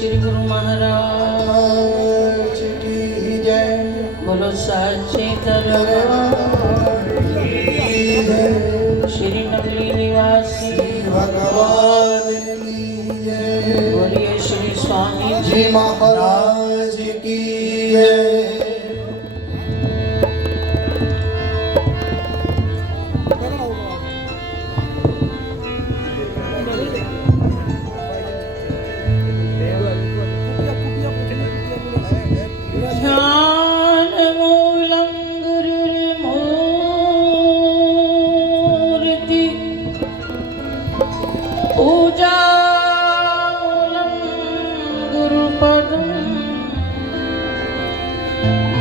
श्री गुरु महाराज की जय। बोलो साचे दरबार की जय। श्री नगली निवासी भगवान की जय। बोलिए श्री स्वामी जी महाराज की जय।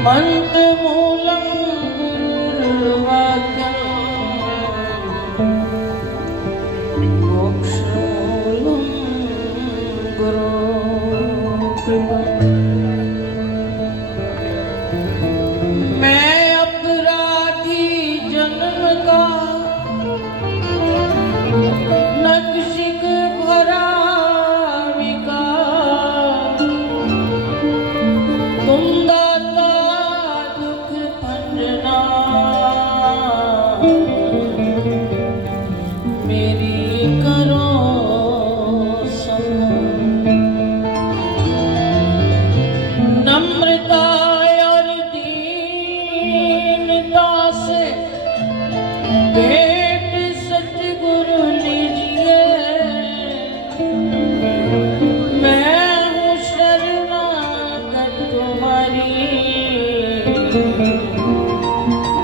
मंत्रमूलं गुरुर्वाक्यं मोक्षमूलं गुरुकृपा। मैं अपराधी जन्म का नक्शिक भरा विकार, तुम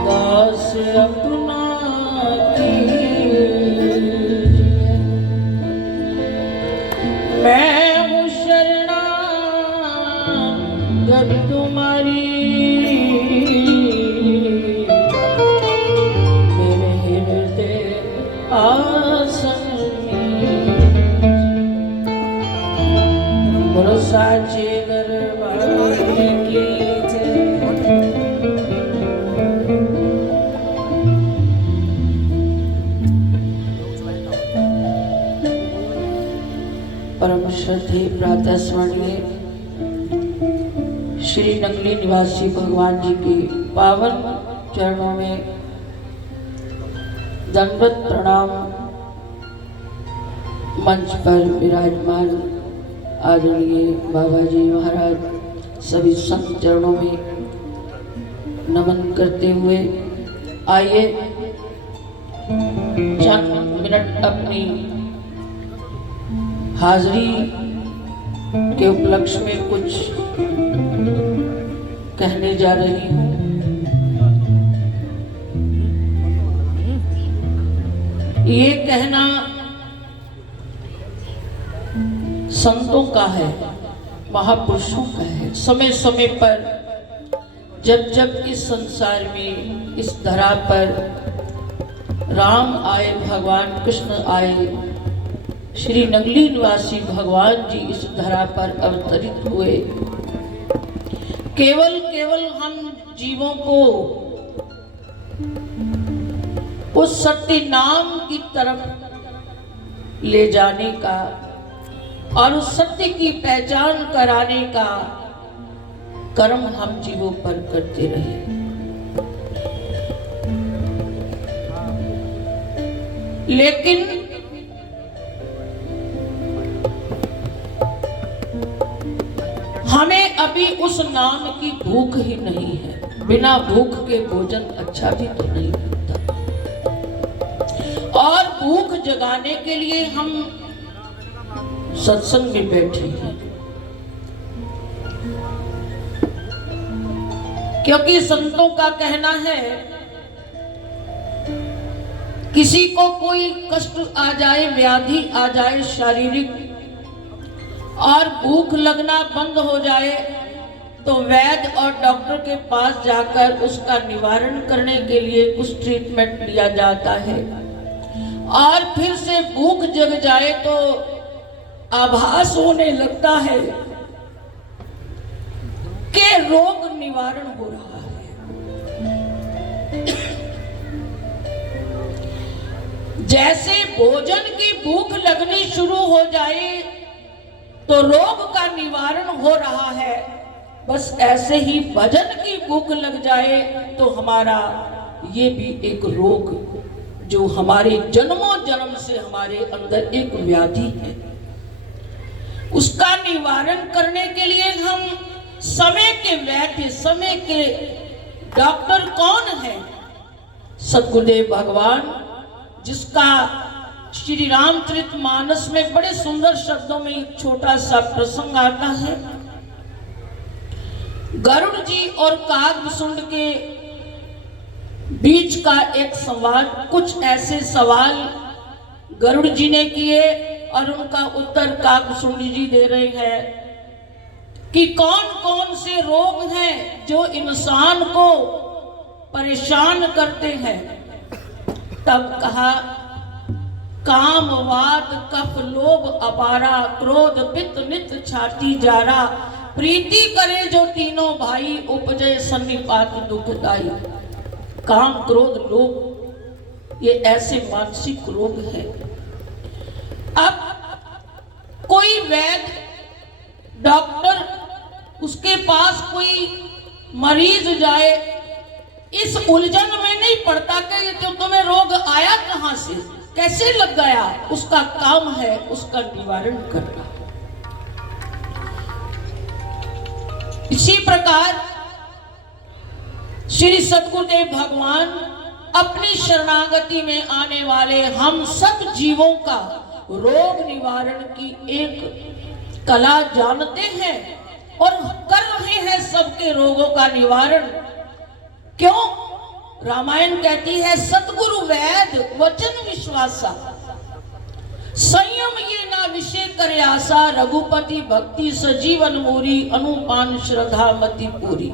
दास अपना कीजिए। मैं हूँ शरणागत तुम्हारी, मेरे हृदय आसन में। बोलो साचे दरबार की जय। परम श्रद्धेय प्रातः स्मरणीय श्री नगली निवासी भगवान जी के पावन चरणों में दंडवत प्रणाम। मंच पर विराजमान आदरणीय बाबा जी महाराज सभी संत चरणों में नमन करते हुए आइए चंद मिनट अपनी हाजरी के उपलक्ष्य में कुछ कहने जा रही हूँ। ये कहना संतों का है, महापुरुषों का है। समय समय पर जब जब इस संसार में, इस धरा पर राम आए, भगवान कृष्ण आए, श्री नगली निवासी भगवान जी इस धरा पर अवतरित हुए, केवल हम जीवों को उस सत्य नाम की तरफ ले जाने का और उस सत्य की पहचान कराने का कर्म हम जीवों पर करते रहे। लेकिन हमें अभी उस नाम की भूख ही नहीं है। बिना भूख के भोजन अच्छा भी तो नहीं लगता। और भूख जगाने के लिए हम सत्संग में बैठे हैं, क्योंकि संतों का कहना है किसी को कोई कष्ट आ जाए, व्याधि आ जाए शारीरिक, और भूख लगना बंद हो जाए तो वैद्य और डॉक्टर के पास जाकर उसका निवारण करने के लिए कुछ ट्रीटमेंट लिया जाता है। और फिर से भूख जग जाए तो आभास होने लगता है कि रोग निवारण हो रहा है। जैसे भोजन की भूख लगनी शुरू हो जाए तो रोग का निवारण हो रहा है। बस ऐसे ही भजन की भूख लग जाए तो हमारा ये भी एक रोग जो हमारे जन्मों जन्म से हमारे अंदर एक व्याधि है, उसका निवारण करने के लिए हम समय के वैद्य, समय के डॉक्टर कौन है? सद्गुरुदेव भगवान, जिसका श्री रामचरितमानस में बड़े सुंदर शब्दों में एक छोटा सा प्रसंग आता है। गरुड़ जी और कागभूषुंड के बीच का एक संवाद, कुछ ऐसे सवाल गरुड़ जी ने किए और उनका उत्तर कागभूषुंड जी दे रहे हैं कि कौन कौन से रोग हैं जो इंसान को परेशान करते हैं। तब कहा, काम, वात, कफ, लोभ, अपारा, क्रोध, पित्त, नित, छाती, जारा, प्रीति करे जो तीनों भाई, उपजय सन्निपात दुखदाई। काम, क्रोध, लोभ, ये ऐसे मानसिक रोग हैं। अब कोई वैद्य, डॉक्टर, उसके पास कोई मरीज जाए, इस उलझन में नहीं पड़ता कि जो तुम्हें रोग आया कहां से, कैसे लग गया। उसका काम है उसका निवारण करना। इसी प्रकार श्री सद्गुरुदेव भगवान अपनी शरणागति में आने वाले हम सब जीवों का रोग निवारण की एक कला जानते हैं और कर रहे हैं सबके रोगों का निवारण। क्यों? रामायण कहती है, सतगुरु वैद वचन विश्वासा, संयम ये ना विषय करे आशा, रघुपति भक्ति सजीवन मोरी, अनुपान श्रद्धा मति पूरी।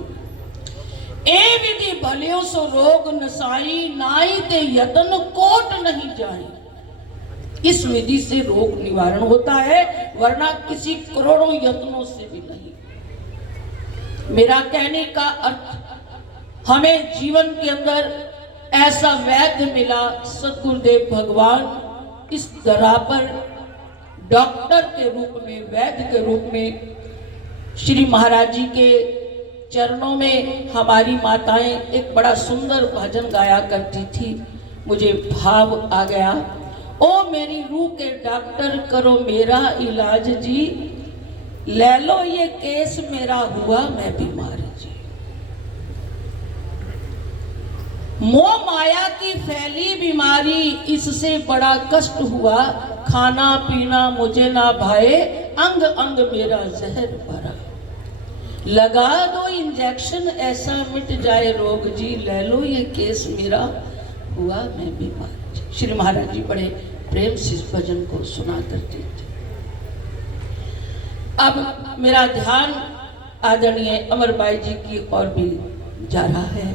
ए विधि भलियो सो रोग नसाई, नाई ते यतन कोट नहीं जाई। इस विधि से रोग निवारण होता है, वरना किसी करोड़ों यत्नों से भी नहीं। मेरा कहने का अर्थ, हमें जीवन के अंदर ऐसा वैद्य मिला, सद्गुरुदेव भगवान इस धरा पर डॉक्टर के रूप में, वैद्य के रूप में श्री महाराज जी के चरणों में हमारी माताएं एक बड़ा सुंदर भजन गाया करती थी। मुझे भाव आ गया, ओ मेरी रूह के डॉक्टर करो मेरा इलाज जी, ले लो ये केस मेरा हुआ मैं बीमार जी। मोह माया की फैली बीमारी, इससे बड़ा कष्ट हुआ, खाना पीना मुझे ना भाए, अंग अंग मेरा जहर भरा। लगा दो इंजेक्शन ऐसा मिट जाए रोग जी, ले लो ये केस मेरा हुआ मैं बीमार जी। श्री महाराज जी बड़े प्रेम से इस भजन को सुना करते थे। अब मेरा ध्यान आदरणीय अमरबाई जी की ओर भी जा रहा है।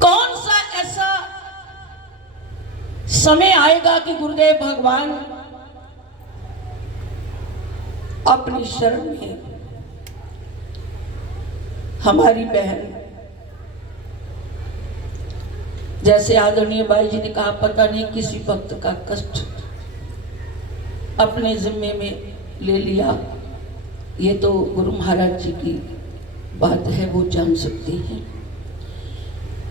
कौन सा ऐसा समय आएगा कि गुरुदेव भगवान अपनी शरण में हमारी बहन, जैसे आदरणीय बाई जी ने कहा, पता नहीं किसी भक्त का कष्ट अपने जिम्मे में ले लिया, ये तो गुरु महाराज जी की बात है, वो जान सकते हैं।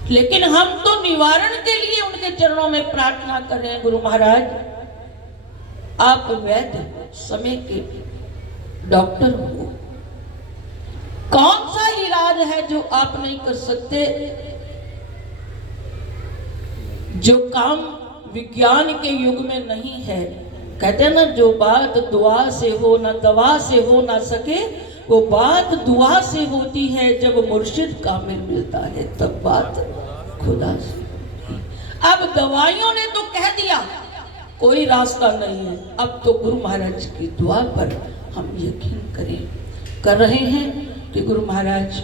लेकिन हम तो निवारण के लिए उनके चरणों में प्रार्थना कर रहे हैं, गुरु महाराज आप वैद्य, समय के डॉक्टर हो, कौन सा इलाज है जो आप नहीं कर सकते, जो काम विज्ञान के युग में नहीं है। कहते हैं ना, जो बात दुआ से हो ना दवा से हो ना सके, वो बात दुआ से होती है, जब मुर्शिद कामिल मिलता है तब बात खुदा से होती है। अब दवाइयों ने तो कह दिया कोई रास्ता नहीं है, अब तो गुरु महाराज की दुआ पर हम यकीन कर रहे हैं कि गुरु महाराज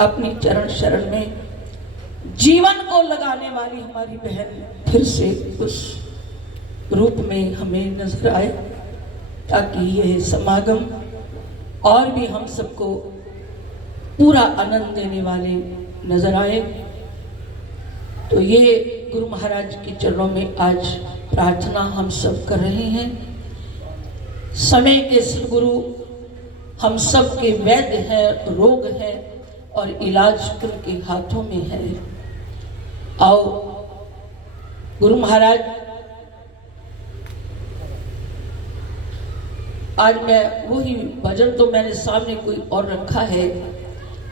अपनी चरण शरण में जीवन को लगाने वाली हमारी बहन फिर से उस रूप में हमें नजर आए, ताकि यह समागम और भी हम सबको पूरा आनंद देने वाले नजर आए। तो ये गुरु महाराज के चरणों में आज प्रार्थना हम सब कर रहे हैं। समय के सदगुरु हम सब के वैद्य है, रोग है और इलाज उनके हाथों में है। आओ गुरु महाराज, आज मैं वही भजन तो मैंने सामने कोई और रखा है।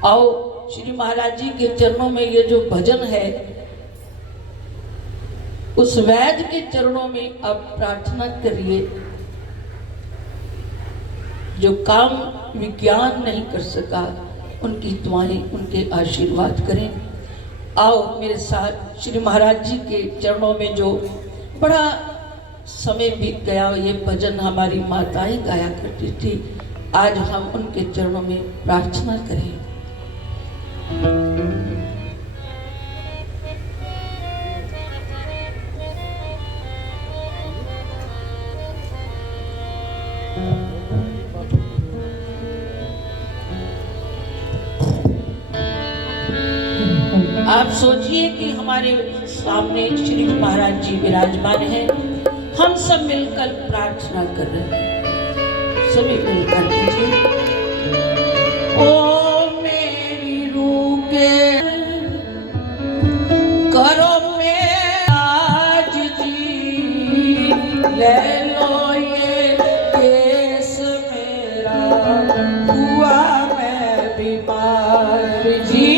आओ श्री महाराज जी के चरणों में ये जो भजन है, उस वैद्य के चरणों में आप प्रार्थना करिए। जो काम विज्ञान नहीं कर सका, उनकी दुआएं, उनके आशीर्वाद करें। आओ मेरे साथ श्री महाराज जी के चरणों में जो बड़ा समय बीत गया, ये भजन हमारी माताएं गाया करती थी, आज हम उनके चरणों में प्रार्थना करें। आप सोचिए कि हमारे सामने श्री महाराज जी विराजमान हैं, हम सब मिलकर प्रार्थना कर रहे हैं। सभी मिलकर कीजिए। ओ मेरी रूह के करो में आज जी, ले लो ये केस मेरा, हुआ मैं बीमार जी।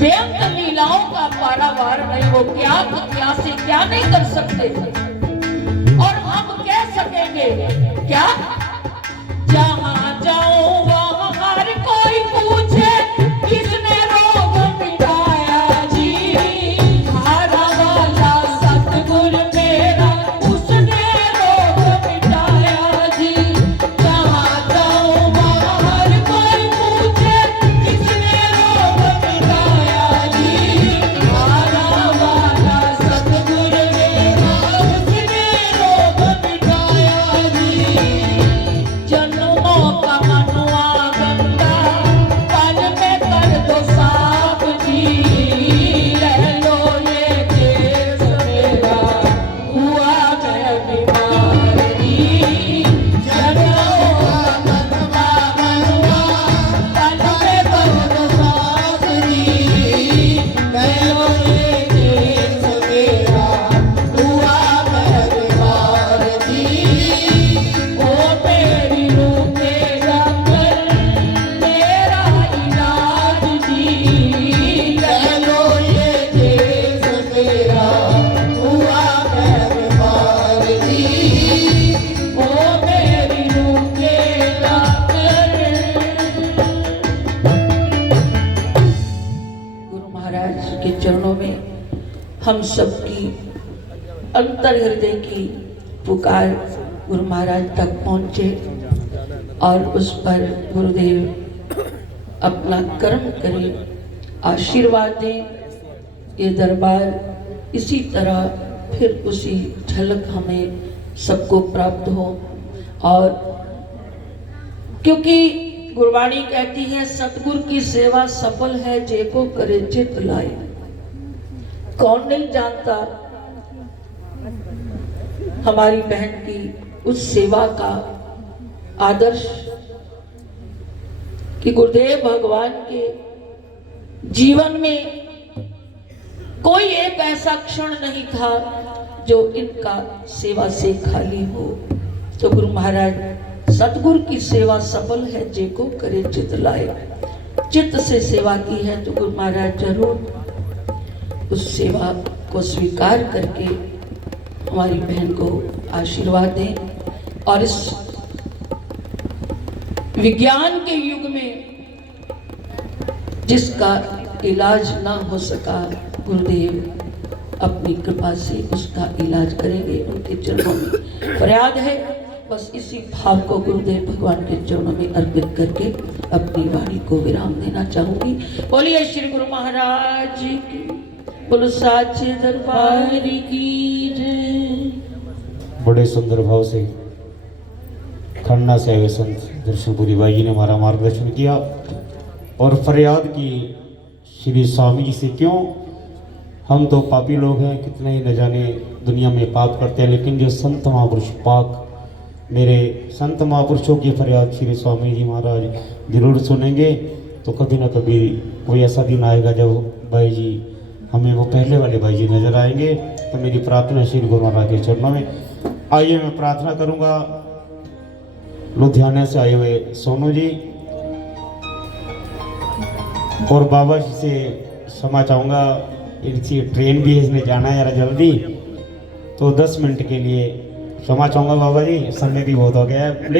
बेअंत लीलाओं का पारावार नहीं, वो क्या से क्या नहीं कर सकते। और हम कह सकेंगे क्या, जहां जाऊं वहां हर कोई पूछे किसने रोग मिटाया जी, हारा वाला सतगुर मेरा उसने रोग मिटाया जी। जहां जाऊं वहां हर कोई पूछे किसने रोग मिटाया जी, हारा वाला सतगुर मेरा उसने रोग मिटाया जी। जन्मों का मनुआ गंगा पल में कर दो साफ जी, ले लो ये केस मेरा हुआ मैं बीमार जी। जन्मों का मनुआ पल में कर दो साफ जी, ले लो ये केस मेरा हुआ मैं बीमार जी। ओ मेरी रूह के डॉक्टर मेरा इलाज जी, ले लो ये केस मेरा हुआ मैं बीमार जी। ओ मेरी रूह के डॉक्टर। गुरु महाराज के चरणों में हम सबकी अंतर हृदय की पुकार गुरु महाराज तक पहुंचे और उस पर गुरुदेव अपना कर्म करें, आशीर्वाद दें। ये दरबार इसी तरह फिर उसी झलक हमें सबको प्राप्त हो। और क्योंकि गुरबाणी कहती है सतगुरु की सेवा सफल है जेको करे चित लाए। कौन नहीं जानता हमारी बहन की उस सेवा का आदर्श कि गुरुदेव भगवान के जीवन में कोई एक ऐसा क्षण नहीं था जो इनका सेवा से खाली हो। तो गुरु महाराज सतगुरु की सेवा सफल है जेको करे चित लाए। चित्त से सेवा की है तो गुरु महाराज जरूर उस सेवा को स्वीकार करके हमारी बहन को आशीर्वाद दें। और इस विज्ञान के युग में जिसका इलाज ना हो सका, गुरुदेव अपनी कृपा से उसका इलाज करेंगे। उनके चरणों में फरियाद है। बस इसी भाव को गुरुदेव भगवान के चरणों में अर्पित करके अपनी वाणी को विराम देना चाहूंगी। बोलिए श्री गुरु महाराज की, बोलो साचे दरबार की जय। बड़े सुंदर भाव से खन्ना से आए संत दर्शनपुरी भाई जी ने हमारा मार्गदर्शन किया और फरियाद की श्री स्वामी जी से, क्यों हम तो पापी लोग हैं, कितने ही न जाने दुनिया में पाप करते हैं, लेकिन जो संत महापुरुष पाक मेरे संत महापुरुषों की फरियाद श्री स्वामी जी महाराज जरूर सुनेंगे। तो कभी ना कभी कोई ऐसा दिन आएगा जब भाई जी हमें वो पहले वाले भाई जी नजर आएंगे। तो मेरी प्रार्थना श्री गुरु महाराज के चरणों में। आइए मैं प्रार्थना करूंगा लुधियाना से आए हुए सोनू जी और बाबा जी से क्षमा चाहूँगा, इनकी ट्रेन भी है, इसने जाना है यार जल्दी, तो 10 मिनट के लिए क्षमा चाहूँगा बाबा जी, समय भी बहुत हो गया है। लेकिन